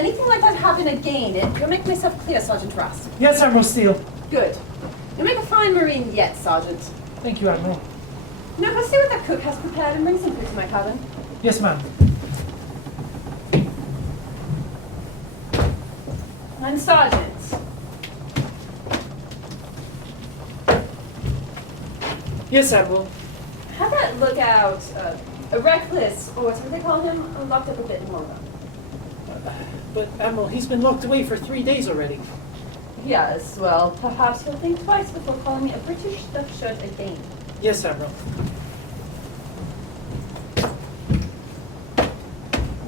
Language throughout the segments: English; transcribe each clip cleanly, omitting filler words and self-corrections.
anything like that happen again, you'll make myself clear, Sergeant Ross. Yes, Admiral Steele. Good. You'll make a fine Marine yet, Sergeant. Thank you, Admiral. Now go see what that cook has prepared and bring some food to my cabin. Yes, ma'am. And Sergeant. Yes, Admiral. Have that lookout, a reckless, or whatever they call him, locked up a bit longer. But, Admiral, he's been locked away for 3 days already. Yes, well, perhaps he'll think twice before calling me a British stuffed shirt again. Yes, Admiral.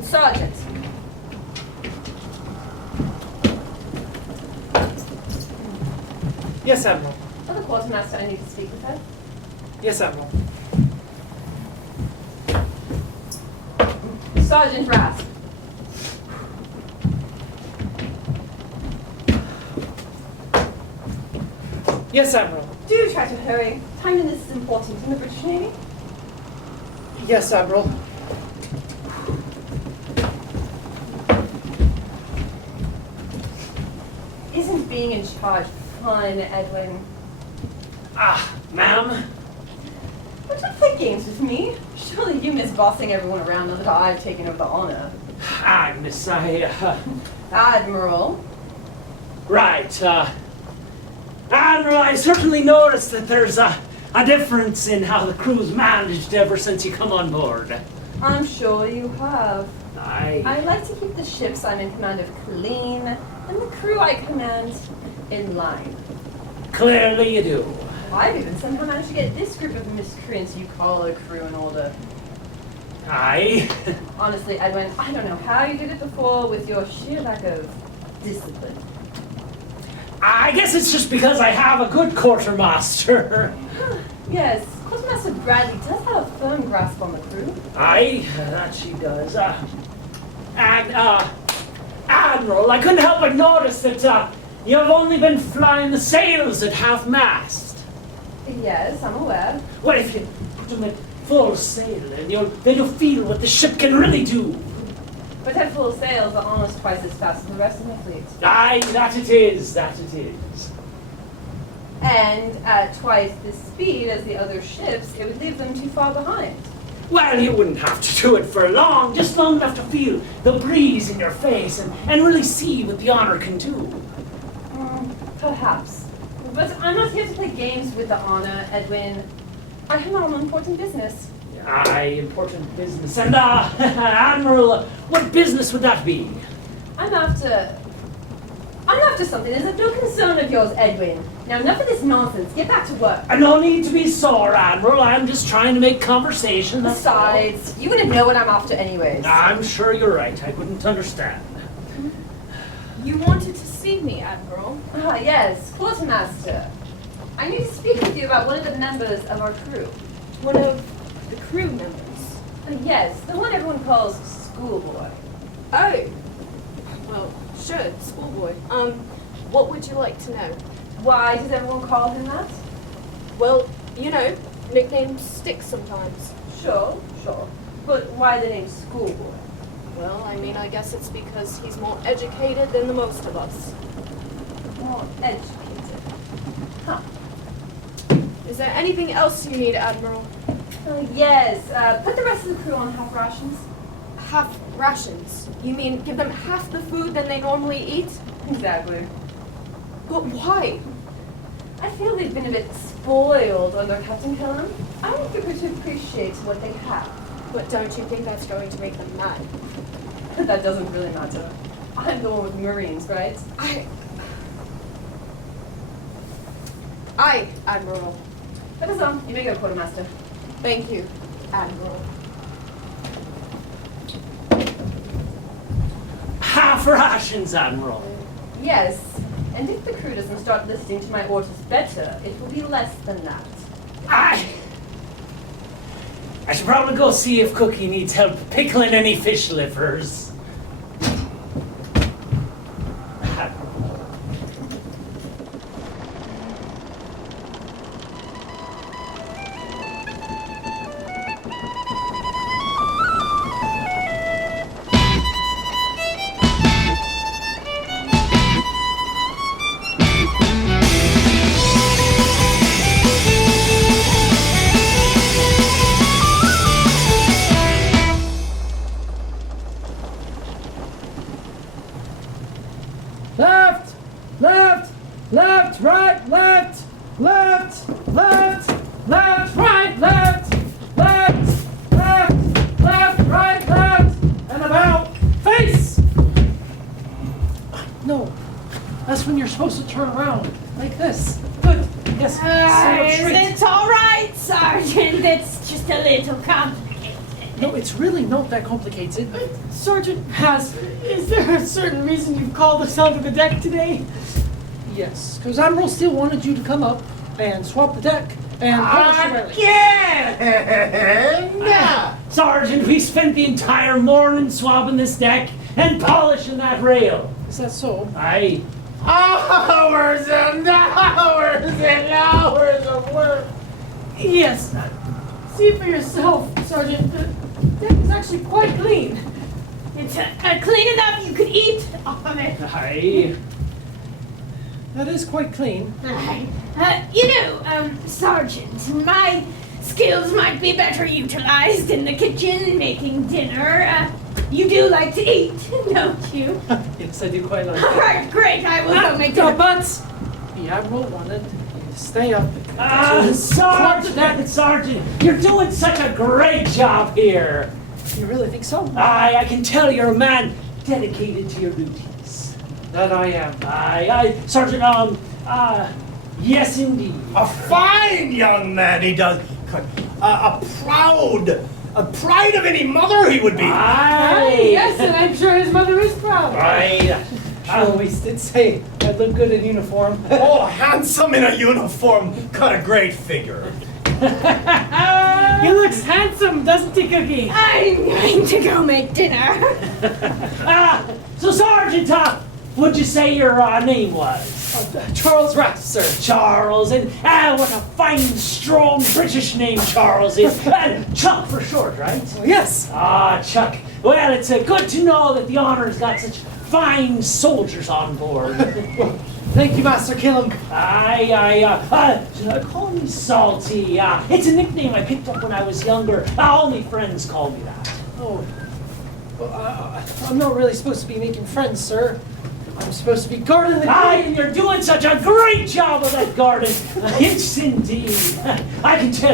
Sergeant. Yes, Admiral. Oh, the quartermaster, I need to speak with her. Yes, Admiral. Sergeant Rasp. Yes, Admiral. Do try to hurry. Timing this is important in the British Navy. Yes, Admiral. Isn't being in charge fun, Edwin? Ah, ma'am. Don't play games with me. Surely you miss bossing everyone around now that I've taken over the honor. Agnes, Admiral. Right, Admiral, I certainly noticed that there's a difference in how the crew's managed ever since you come on board. I'm sure you have. I like to keep the ships I'm in command of clean, and the crew I command in line. Clearly you do. I've even somehow managed to get this group of miscreants you call a crew in order. Aye. Honestly, Edwin, I don't know how you did it before with your sheer lack of discipline. I guess it's just because I have a good quartermaster. Yes, Quartermaster Bradley does have a firm grasp on the crew. Aye, that she does. Admiral, I couldn't help but notice that you've only been flying the sails at half-mast. Yes, I'm aware. What if you put them at full sail and then you'll feel what the ship can really do? But at full sails are almost twice as fast as the rest of my fleet. Aye, that it is, that it is. And at twice the speed as the other ships, it would leave them too far behind. Well, you wouldn't have to do it for long, just long enough to feel the breeze in your face and really see what the honor can do. Perhaps. But I'm not here to play games with the honor, Edwin. I have my own important business. Aye, important business. And, Admiral, what business would that be? I'm after something. Is it no concern of yours, Edwin? Now, enough of this nonsense. Get back to work. No need to be sore, Admiral. I'm just trying to make conversation. Besides, you wouldn't know what I'm after anyways. I'm sure you're right. I wouldn't understand. You wanted to see me, Admiral. Ah, yes, Quartermaster. I need to speak with you about one of the members of our crew. One of the crew members. Yes, the one everyone calls Schoolboy. Oh. Well, sure, schoolboy. What would you like to know? Why does everyone call him that? Well, you know, nicknames stick sometimes. Sure. But why the name Schoolboy? Well, I mean, I guess it's because he's more educated than the most of us. More educated. Huh. Is there anything else you need, Admiral? Yes, put the rest of the crew on half rations. Half rations? You mean give them half the food than they normally eat? Exactly. But why? I feel they've been a bit spoiled under Captain Kellam. I want the crew to appreciate what they have. But don't you think that's going to make them mad? That doesn't really matter. I'm the one with Marines, right? Aye, Admiral. That is all. You may go, Quartermaster. Thank you, Admiral. Half rations, Admiral. Yes, and if the crew doesn't start listening to my orders better, it will be less than that. I should probably go see if Cookie needs help pickling any fish livers. left, left, right, left, left, left, left, right, left, left, left, left, right, left, and about face. No, that's when you're supposed to turn around, like this. Good, yes, It's all right, Sergeant. It's just a little complicated. No, it's really not that complicated. Sergeant Haas, is there a certain reason you've called us onto the deck today? Yes, because Admiral Steele wanted you to come up and swap the deck and Again! Sergeant, we spent the entire morning swabbing this deck and polishing that rail. Is that so? Aye. Hours and hours and hours of work. Yes. See for yourself, Sergeant. The deck is actually quite clean. It's clean enough you could eat off of it. Aye. That is quite clean. Sergeant, my skills might be better utilized in the kitchen making dinner. You do like to eat, don't you? Yes, I do quite like All that. right, great. I will go make dinner. But the Admiral wanted you to stay up. Sergeant, you're doing such a great job here. You really think so? Aye, I can tell you're a man dedicated to your duties. That I am. Aye, Sergeant, yes indeed. A fine young man he does. A pride of any mother he would be. Aye. Yes, and I'm sure his mother is proud. Aye. She always did say I look good in uniform. Oh, handsome in a uniform. Cut a great figure. He looks handsome, doesn't he, Cookie? I'm going to go make dinner. So Sergeant, what'd you say your name was? Charles Rath, sir. Charles, and what a fine, strong British name Charles is. Chuck for short, right? Oh, yes. Chuck. Well, it's good to know that the Honor's got such fine soldiers on board. Thank you, Master Kellam. Call me Salty. It's a nickname I picked up when I was younger. Only friends call me that. Oh, well, I'm not really supposed to be making friends, sir. I'm supposed to be guarding the Aye, and you're doing such a great job of that garden. It's indeed. I can tell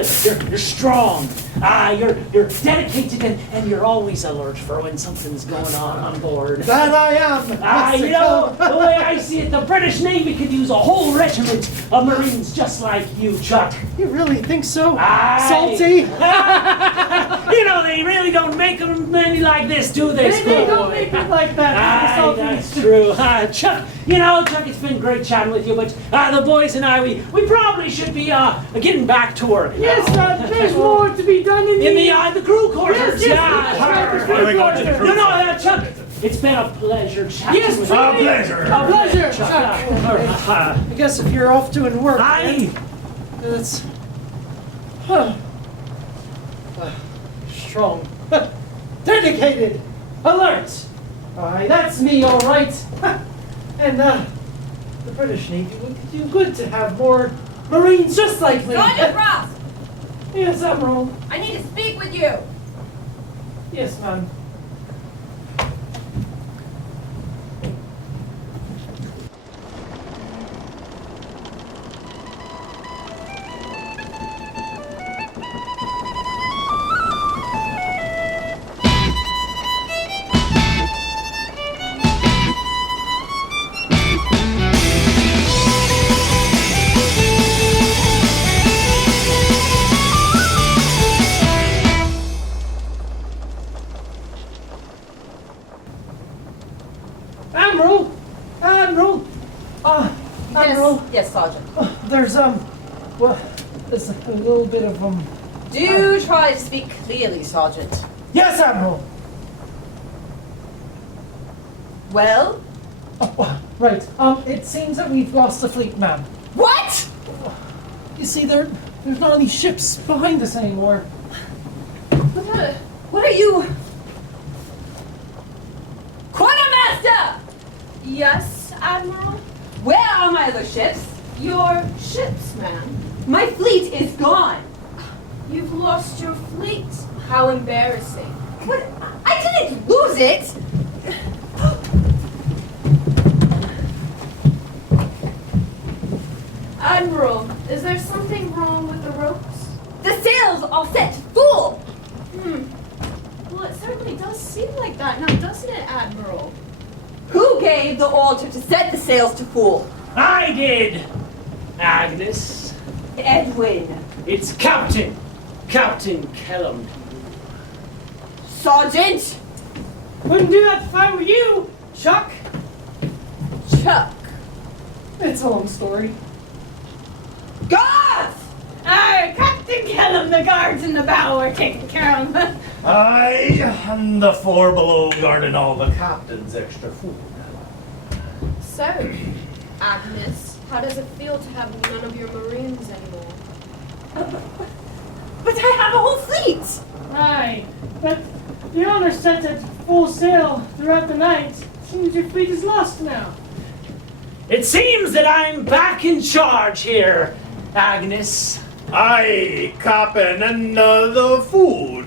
you're strong. You're dedicated and you're always alert for when something's going on board. That I am. Master You know, Kellam. the way I see it, the British Navy could use a whole regiment of Marines just like you, Chuck. You really think so? Aye. Salty? You know, they really don't make them many like this, do they, They don't schoolboy? make it like that. Aye, that's true. Chuck, Chuck, it's been great chatting with you, but the boys and I, we probably should be getting back to work now. Yes, there's more to be done in the crew quarters. Yes, Yeah. that's right, the crew quarters. Chuck, it's been a pleasure chatting Yes, with truly. you. pleasure. A Pleasure, Chuck. I guess if you're off doing work, Aye. that's strong, dedicated, alert. Aye, that's me, all right. And the British Navy would do good to have more Marines just like me. Sergeant Ross, Yes, Admiral. I need to speak with you. Yes, ma'am. Admiral! Admiral! Admiral! Yes, Sergeant. There's, well, there's a little bit of, Do try to speak clearly, Sergeant. Yes, Admiral! Well? Oh, right. It seems that we've lost the fleet, ma'am. What? You see, there's not any ships behind us anymore. What are you? Quartermaster! Yes, Admiral? Where are my other ships? Your ships, ma'am. My fleet is gone. You've lost your fleet. How embarrassing. What? I didn't lose it. Admiral, is there something wrong with the ropes? The sails all set, full! Well, it certainly does seem like that now, doesn't it, Admiral? Who gave the order to set the sails to full? I did, Agnes. Edwin. It's Captain Kellam. Sergeant. Wouldn't do that if I were you, Chuck. Chuck. It's a long story. Guards! Captain Kellam, the guards in the bow are taken care of. I and the four below guarding all the captain's extra food. So, Agnes, how does it feel to have none of your Marines anymore? But I have a whole fleet! Aye, but the honor set at full sail throughout the night. Seems your fleet is lost now. It seems that I'm back in charge here, Agnes. Aye, Captain, and the food.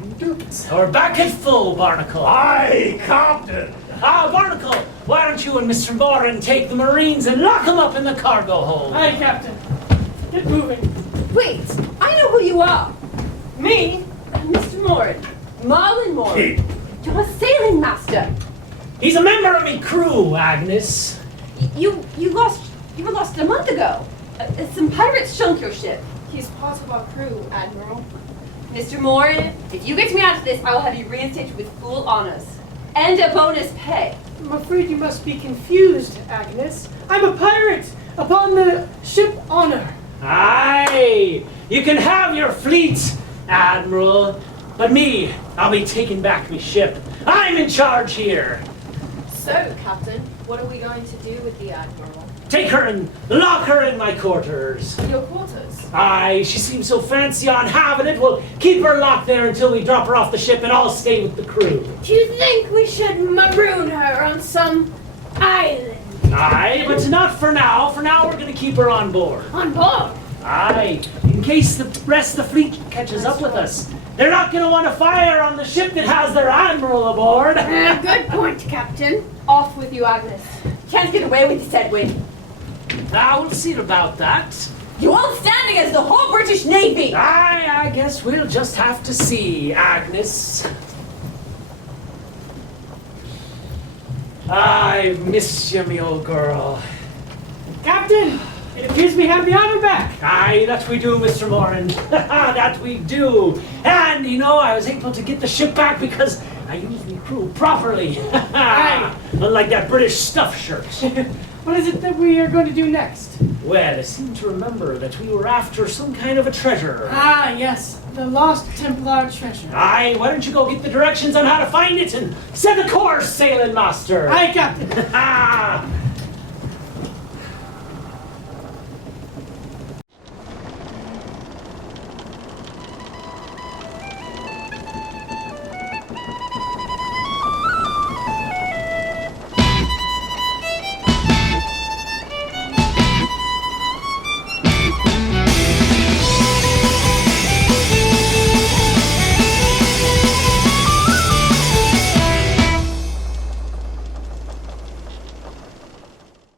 We're back at full, Barnacle. Aye, Captain. Barnacle, why don't you and Mr. Moran take the Marines and lock them up in the cargo hold? Aye, Captain. Get moving. Wait, I know who you are. Me? Mr. Moran. Marlon Moran. Hey, You're a sailing master. He's a member of me crew, Agnes. You were lost a month ago. Some pirates sunk your ship. He's part of our crew, Admiral. Mr. Moran, if you get me out of this, I will have you reinstated with full honors. And a bonus pay. I'm afraid you must be confused, Agnes. I'm a pirate upon the ship Honor. Aye, you can have your fleet, Admiral. But me, I'll be taking back me ship. I'm in charge here. So, Captain, what are we going to do with the Admiral? Take her and lock her in my quarters. Your quarters? Aye, she seems so fancy on having it. We'll keep her locked there until we drop her off the ship and I'll stay with the crew. Do you think we should maroon her on some island? Aye, but not for now. For now, we're gonna keep her on board. On board? Aye, in case the rest of the fleet catches up with us. They're not gonna want to fire on the ship that has their admiral aboard. Good point, Captain. Off with you, Agnes. Can't get away with this, Edwin. We'll see about that. You won't stand against the whole British Navy. Aye, I guess we'll just have to see, Agnes. I miss you, me old girl. Captain, it appears we have the honor back. Aye, that we do, Mr. Moran. That we do. And, you know, I was able to get the ship back because I used the crew properly. Aye. Unlike that British stuff shirt. What is it that we are going to do next? Well, I seem to remember that we were after some kind of a treasure. Ah, yes, the Lost Templar Treasure. Aye, why don't you go get the directions on how to find it and set the course, sailing master? Aye, Captain.